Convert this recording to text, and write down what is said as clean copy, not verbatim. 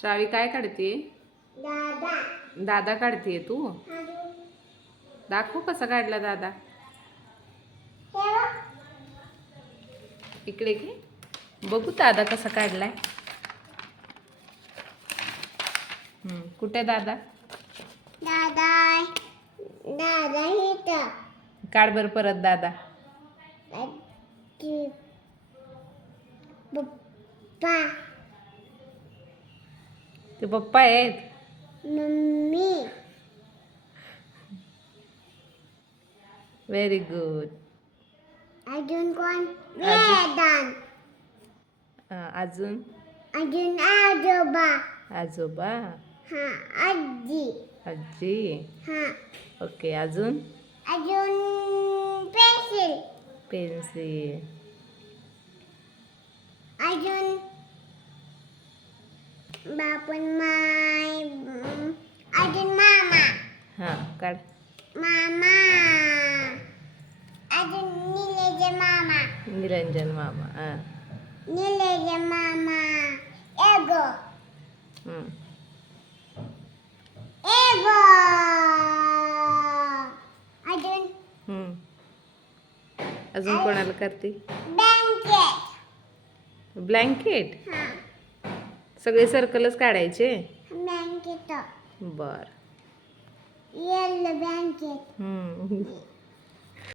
श्रावी काय काढते? दादा काढते तू? दाखव कसा काढला दादा. इकडे की बघू दादा कसा काढलाय. कुठे दादा? काढ बर परत दादा. ते पप्पा आहेत. मम्मी. Very good. अजून कोण? वेदांत. अजून आजोबा. आजोबा. आजी. आजी. ओके. अजून पेन्सिल. पेन्सिल. अजून मामा. काढ. मामा. अजून निरंजन मामा. एगो. अजून कोणाला करते? ब्लँकेट. ब्लँकेट. सगळे सर्कलच काढायचे. ब्लँकेट. बर. Yellow blanket.